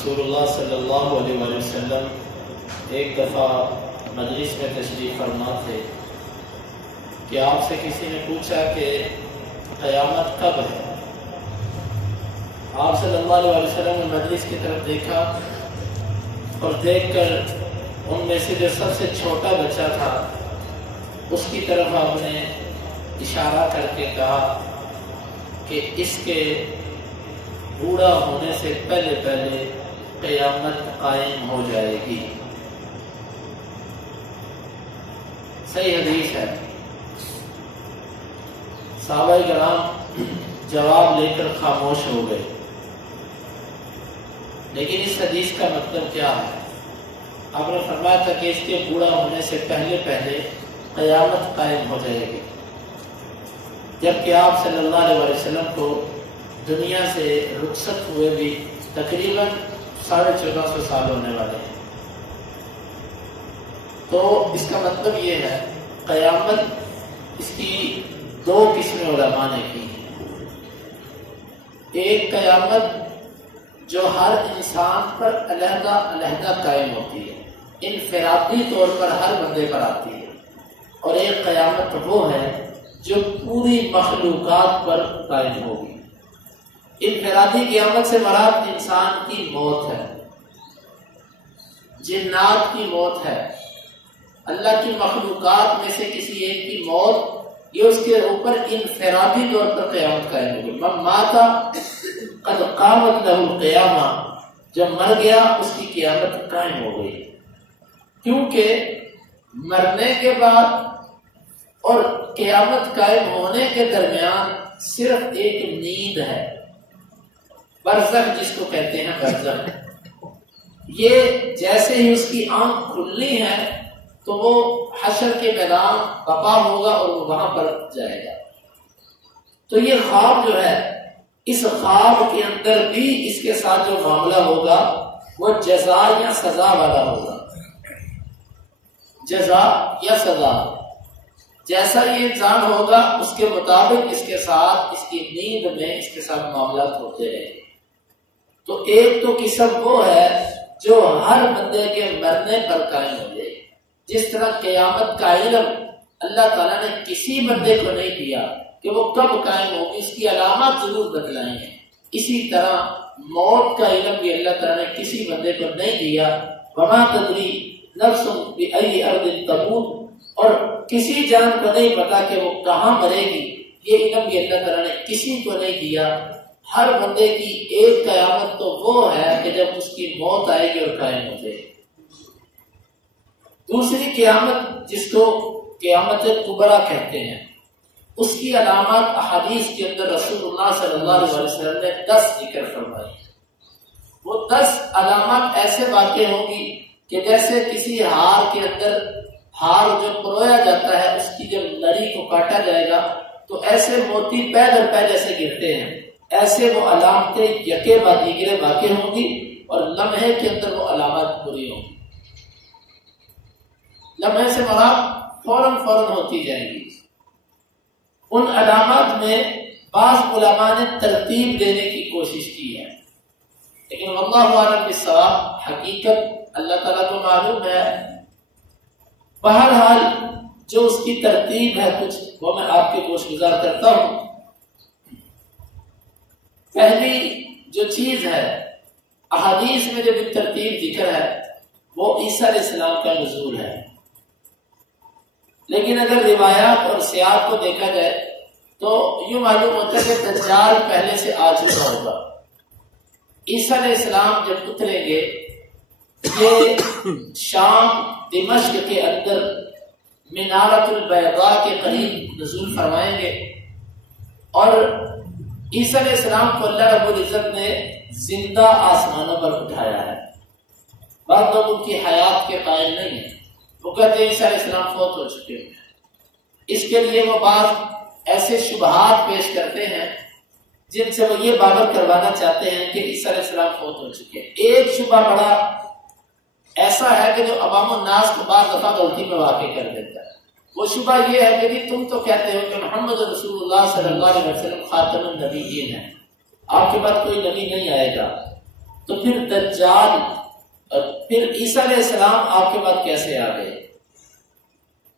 رسول اللہ صلی اللہ علیہ وآلہ وسلم ایک دفعہ مجلس میں تشریف فرما تھے کہ آپ سے کسی نے پوچھا کہ قیامت کب ہے؟ آپ صلی اللہ علیہ وسلم نے مجلس کی طرف دیکھا اور دیکھ کر ان میں سے جو سب سے چھوٹا بچہ تھا اس کی طرف آپ نے اشارہ کر کے کہا کہ اس کے بوڑھا ہونے سے پہلے پہلے قیامت قائم ہو جائے گی۔ صحیح حدیث ہے۔ صحابہ کرام جواب لے کر خاموش ہو گئے، لیکن اس حدیث کا مطلب کیا ہے؟ آپ نے فرمایا تھا کہ اس کے بوڑھا ہونے سے پہلے پہلے قیامت قائم ہو جائے گی، جبکہ آپ صلی اللہ علیہ وسلم کو دنیا سے رخصت ہوئے بھی تقریباً 1450 سال ہونے والے ہیں۔ تو اس کا مطلب یہ ہے قیامت اس کی دو قسمیں علماء نے کی۔ ایک قیامت جو ہر انسان پر علیحدہ علیحدہ قائم ہوتی ہے، انفرادی طور پر ہر بندے پر آتی ہے، اور ایک قیامت وہ ہے جو پوری مخلوقات پر قائم ہوگی۔ انفرادی قیامت سے مراد انسان کی موت ہے، جنات کی موت ہے، اللہ کی مخلوقات میں سے کسی ایک کی موت، یہ اس کے اوپر انفرادی طور پر قیامت قائم ہوگی۔ من مات قد قامت له القیامہ، جب مر گیا اس کی قیامت قائم ہو گئی، کیونکہ مرنے کے بعد اور قیامت قائم ہونے کے درمیان صرف ایک نیند ہے، برزخ جس کو کہتے ہیں برزخ۔ یہ جیسے ہی اس کی آنکھ کھلنی ہے تو وہ حشر کے میدان بپا ہوگا اور وہ وہاں پر جائے گا۔ تو یہ خواب جو ہے، اس خواب کے اندر بھی اس کے ساتھ جو معاملہ ہوگا وہ جزا یا سزا والا ہوگا، جزا یا سزا۔ جیسا یہ انسان ہوگا اس کے مطابق اس کے ساتھ، اس کی نیند میں اس کے ساتھ معاملات ہوتے رہے۔ تو ایک تو قسم وہ ہے جو ہر بندے کے مرنے پر قائم ہو جائے، جس طرح قیامت کا علم اللہ تعالیٰ نے کسی بندے کو نہیں دیا کہ وہ کب قائم ہوگی، اس کی علامات ضرور بتلائی ہیں، اسی طرح موت کا علم بھی اللہ تعالیٰ نے کسی بندے کو نہیں دیا۔ وما تدری نفس بأی ارض تموت، اور کسی جان کو نہیں پتا کہ وہ کہاں مرے گی، یہ علم بھی اللہ تعالیٰ نے کسی کو نہیں دیا۔ ہر بندے کی ایک قیامت تو وہ ہے کہ جب اس کی موت آئے گی اور قائم ہو جائے گی۔ دوسری قیامت جس کو قیامت کبریٰ کہتے ہیں، اس کی علامات احادیث کے اندر رسول اللہ صلی اللہ علیہ وسلم نے 10 ذکر فرمائی۔ وہ 10 علامات ایسے واقع ہوں گی کہ جیسے کسی ہار کے اندر، ہار جو پرویا جاتا ہے اس کی جب لڑی کو کاٹا جائے گا تو ایسے موتی پے در پے جیسے گرتے ہیں، ایسے وہ علامتیں یکے بعد دیگرے واقع ہوں گی، اور لمحے کے اندر وہ علامات پوری ہوں گی۔ لمحے سے مراد فوراً ہوتی جائیں گی۔ ان علامات میں بعض علماء نے ترتیب دینے کی کوشش کی ہے، لیکن واللہ اعلم بالصواب، حقیقت اللہ تعالیٰ کو معلوم ہے۔ بہرحال جو اس کی ترتیب ہے کچھ وہ میں آپ کے گوش گزار کرتا ہوں۔ پہلی جو چیز ہے، احادیث میں جو بھی ترتیب ذکر ہے وہ عیسیٰ علیہ السلام کا نزول ہے، لیکن اگر روایات اور سیاق کو دیکھا جائے تو یوں معلوم ہوتا ہے کہ دجال پہلے سے آ چکا ہوگا۔ عیسیٰ علیہ السلام جب اتریں گے یہ شام دمشق کے اندر منارۃ البیضاء کے قریب نزول فرمائیں گے، اور عیسیٰ علیہ السلام کو اللہ رب العزت نے زندہ آسمانوں پر اٹھایا ہے۔ بعض لوگ ان کی حیات کے قائل نہیں ہیں، وہ کہتے ہیں عیسیٰ علیہ السلام فوت ہو چکے ہیں۔ اس کے لیے وہ بعض ایسے شبہات پیش کرتے ہیں جن سے وہ یہ باور کروانا چاہتے ہیں کہ عیسیٰ علیہ السلام فوت ہو چکے ہیں۔ ایک شبہ بڑا ایسا ہے کہ جو عوام الناس کو بعض دفعہ غلطی میں واقع کر دیتا ہے۔ وہ شبہ یہ ہے کہ تم تو کہتے ہو کہ محمد رسول اللہ صلی اللہ علیہ وسلم خاتم النبیین ہے، آپ کے بعد کوئی نبی نہیں آئے گا، تو پھر دجال پھر عیسیٰ علیہ السلام آپ کے بعد کیسے آ گئے؟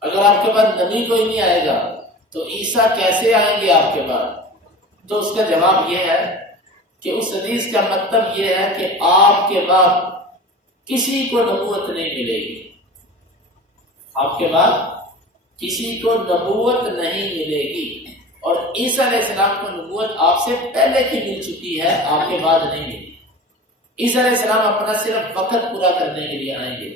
اگر آپ کے بعد نبی کوئی نہیں آئے گا تو عیسیٰ کیسے آئیں گے آپ کے بعد؟ تو اس کا جواب یہ ہے کہ اس حدیث کا مطلب یہ ہے کہ آپ کے بعد کسی کو نبوت نہیں ملے گی، آپ کے بعد کسی کو نبوت نہیں ملے گی، اور عیسیٰ علیہ السلام کو نبوت آپ سے پہلے کی مل چکی ہے، آپ کے بعد نہیں ملی۔ عیسیٰ علیہ السلام اپنا صرف وقت پورا کرنے کے لیے آئیں گے،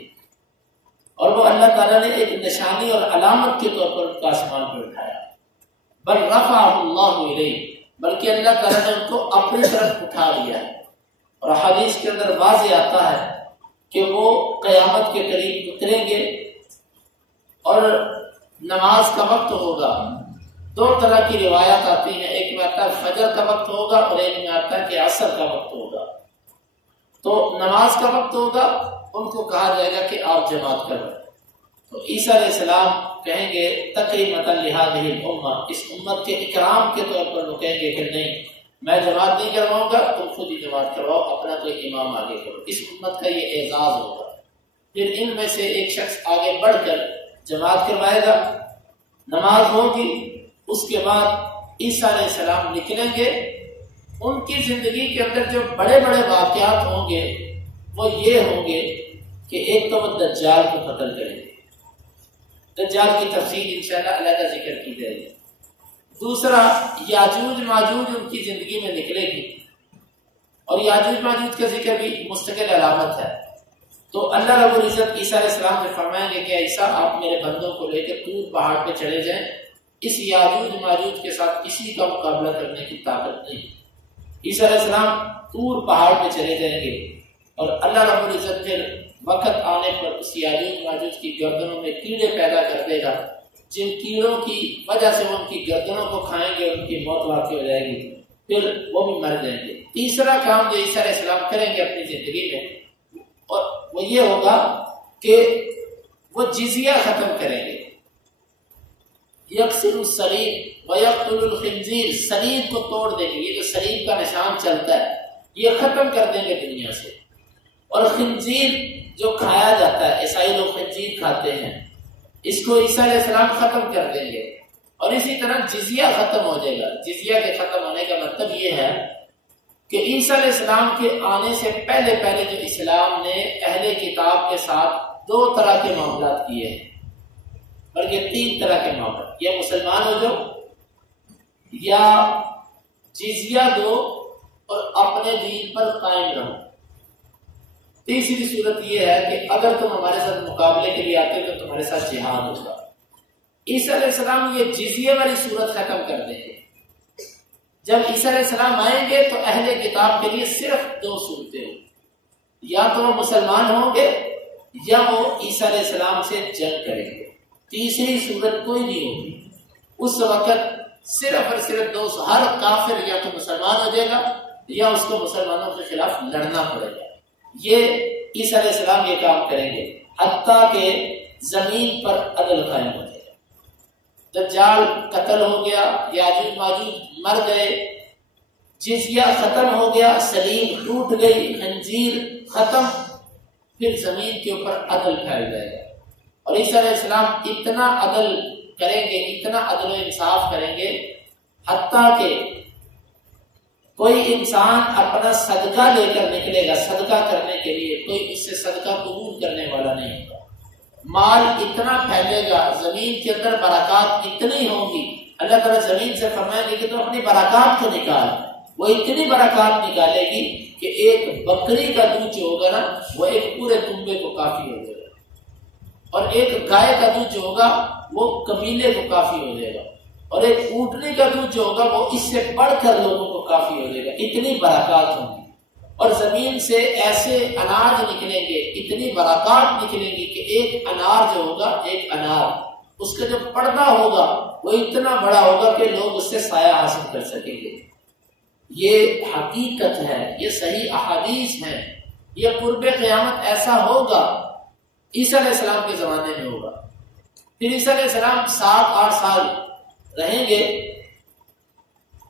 اور وہ اللہ تعالیٰ نے ایک نشانی اور علامت کے طور پر ان کا آسمان پر اٹھایا، بل رفعہ اللہ الیہ، بلکہ اللہ تعالیٰ نے ان کو اپنی طرف اٹھا لیا ہے۔ اور حدیث کے اندر واضح آتا ہے کہ وہ قیامت کے قریب اتریں گے، اور نماز کا وقت ہوگا۔ دو طرح کی روایات آتی ہیں، ایک میں آتا ہے فجر کا وقت ہوگا اور ایک میں آتا ہے کہ عصر کا وقت ہوگا۔ تو نماز کا وقت ہوگا، ان کو کہا جائے گا کہ آپ جماعت کریں، تو عیسیٰ علیہ السلام کہیں گے تقریباً لہذہ الامہ، اس امت کے اکرام کے طور پر وہ کہیں گے کہ نہیں، میں جماعت نہیں کرواؤں گا، تم خود ہی جماعت کرواؤ، اپنا کوئی امام آگے کرو۔ اس امت کا یہ اعزاز ہوگا۔ پھر ان میں سے ایک شخص آگے بڑھ کر جماعت کروائے گا، نماز ہوگی، اس کے بعد عیسیٰ علیہ السلام نکلیں گے۔ ان کی زندگی کے اندر جو بڑے بڑے واقعات ہوں گے وہ یہ ہوں گے کہ ایک تو وہ دجال کو قتل کریں گے، دجال کی تفصیل انشاءاللہ علیحدہ ذکر کی جائے گی۔ دوسرا، یاجوج ماجوج ان کی زندگی میں نکلے گی، اور یاجوج ماجوج کا ذکر بھی مستقل علامت ہے۔ تو اللہ رب العزت عیسیٰ علیہ السلام سے فرمائیں گے کہ عیسیٰ آپ میرے بندوں کو لے کے طور پہاڑ پہ چلے جائیں، اس یاجوج ماجوج کے ساتھ کسی کا مقابلہ کرنے کی طاقت نہیں۔ عیسیٰ علیہ السلام طور پہاڑ پہ چلے جائیں گے، اور اللہ رب العزت پھر وقت آنے پر اس یاجوج ماجوج کی گردنوں میں کیڑے پیدا کر دے گا، جن کیڑوں کی وجہ سے وہ ان کی گردنوں کو کھائیں گے، ان کی موت واقع ہو جائے گی، پھر وہ بھی مر جائیں گے۔ تیسرا کام جو عیسیٰ علیہ السلام کریں گے اپنی زندگی میں، اور وہ یہ ہوگا کہ وہ جزیہ ختم کریں گے، یکسر الصلیب ویقتل الخنزیر، صلیب کو توڑ دیں گے، یہ جو صلیب کا نشان چلتا ہے یہ ختم کر دیں گے دنیا سے، اور خنزیر جو کھایا جاتا ہے، عیسائی لوگ خنزیر کھاتے ہیں، اس کو عیسیٰ علیہ السلام ختم کر دیں گے، اور اسی طرح جزیہ ختم ہو جائے گا۔ جزیہ کے ختم ہونے کا مطلب یہ ہے کہ عیسیٰ علیہ السلام کے آنے سے پہلے جو اسلام نے اہل کتاب کے ساتھ دو طرح کے معاملات کیے ہیں، بلکہ تین طرح کے معاملات، یا مسلمان ہو جاؤ، یا جزیہ دو، اور اپنے دین پر قائم رہو۔ تیسری صورت یہ ہے کہ اگر تم ہمارے ساتھ مقابلے کے لیے آتے تو تمہارے ساتھ جہاد ہوگا۔ عیسیٰ علیہ السلام یہ جزیے والی صورت ختم کر دیں گے۔ جب عیسیٰ علیہ السلام آئیں گے تو اہل کتاب کے لیے صرف دو صورتیں ہوں، یا تو وہ مسلمان ہوں گے یا وہ عیسیٰ علیہ السلام سے جنگ کریں گے، تیسری صورت کوئی نہیں ہوگی۔ اس وقت صرف اور صرف دو، ہر کافر یا تو مسلمان ہو جائے گا یا اس کو مسلمانوں کے خلاف لڑنا پڑے گا۔ یہ عیسیٰ علیہ السلام یہ کام کریں گے حتیٰ کہ زمین پر عدل قائم ہو جائے گا۔ دجال قتل ہو گیا، یاجوج ماجوج مر گئے، جزیہ ختم ہو گیا، صلیب ٹوٹ گئی، خنزیر ختم، پھر زمین کے اوپر عدل پھیل جائے گا۔ اور عیسیٰ علیہ السلام اتنا عدل کریں گے، اتنا عدل و انصاف کریں گے، حتیٰ کہ کوئی انسان اپنا صدقہ لے کر نکلے گا صدقہ کرنے کے لیے، کوئی اس سے صدقہ قبول کرنے والا نہیں ہوگا۔ مال اتنا پھیلے گا، زمین کے اندر برکات اتنی ہوں گی، اللہ تعالیٰ زمین سے فرمائیں گے کہ تو اپنی برکات کو نکال، وہ اتنی برکات نکالے گی کہ ایک بکری کا دودھ جو ہوگا نا وہ ایک پورے کنبے کو کافی ہو جائے گا، اور ایک گائے کا دودھ جو ہوگا وہ قبیلے کو کافی ہو جائے گا، اور ایک اونٹنی کا دودھ جو ہوگا وہ اس سے بڑھ کر لوگوں کو کافی ہو جائے گا۔ اتنی برکات ہوں گی، اور زمین سے ایسے اناج نکلیں گے، اتنی برکات نکلیں گی کہ ایک انار جو ہوگا، ایک انار اس کا جو پردہ ہوگا وہ اتنا بڑا ہوگا کہ لوگ اس سے سایہ حاصل کر سکیں گے۔ یہ حقیقت ہے، یہ صحیح احادیث ہیں، یہ قرب قیامت ایسا ہوگا، عیسیٰ علیہ السلام کے زمانے میں ہوگا۔ پھر عیسیٰ علیہ السلام 7-8 سال رہیں گے،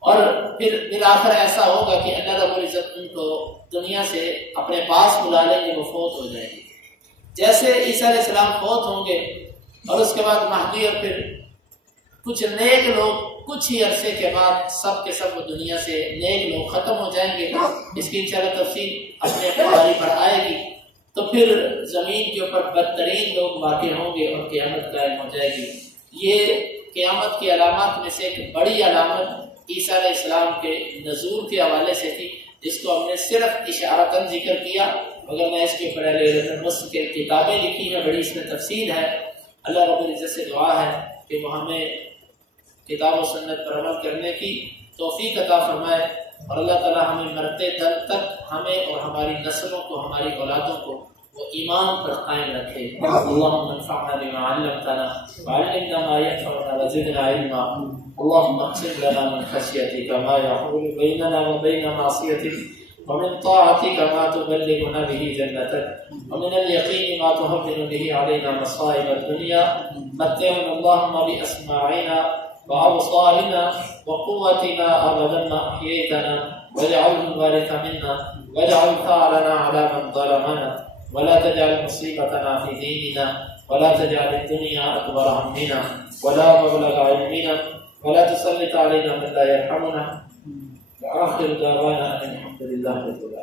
اور پھر بالآخر ایسا ہوگا کہ اللہ رب العزت ان کو دنیا سے اپنے پاس بلا لیں گے، وہ فوت ہو جائیں گے۔ جیسے عیسیٰ علیہ السلام فوت ہوں گے اور اس کے بعد مہدی اور پھر کچھ نیک لوگ کچھ ہی عرصے کے بعد سب کے سب دنیا سے نیک لوگ ختم ہو جائیں گے، اس کی انشاءاللہ تفصیل اپنے باری پر آئے گی، تو پھر زمین کے اوپر بدترین لوگ واقع ہوں گے اور قیامت قائم ہو جائے گی۔ یہ قیامت کی علامات میں سے ایک بڑی علامت عیسیٰ علیہ السلام کے نزول کے حوالے سے تھی، جس کو ہم نے صرف اشارتاً ذکر کیا، مگر میں اس کے اوپر مصر کے کتابیں لکھی ہیں، بڑی اس میں تفصیل ہے۔ اللہ رب العزت سے دعا ہے کہ وہ ہمیں کتاب و سنت پر عمل کرنے کی توفیق عطا فرمائے، اور اللہ تعالی ہمیں مرتے دم تک ہمیں اور ہماری نسلوں کو، ہماری اولادوں کو وہ ایمان پر قائم رکھے۔ اللهم انفعنا بما علمتنا وعلمنا ما ينفعنا وزدنا علما۔ اللهم اقسم لنا من خشيتك ما يحول بيننا وبين معصيتك ومن طاعتك ما تبلغنا به جنتك ومن اليقين ما تهون به علينا مصائب الدنيا، متعنا اللهم بأسماعنا وأبصارنا وقوتنا أبدا ما أحييتنا، واجعله الوارث منا، واجعل ثارنا على من ظلمنا، ولا تجعل مصيبتنا في ديننا، ولا تجعل الدنيا أكبر همنا ولا مبلغ علمنا، ولا تسلط علينا من لا يرحمنا، وآخر دعوانا أن الحمد لله رب العالمين۔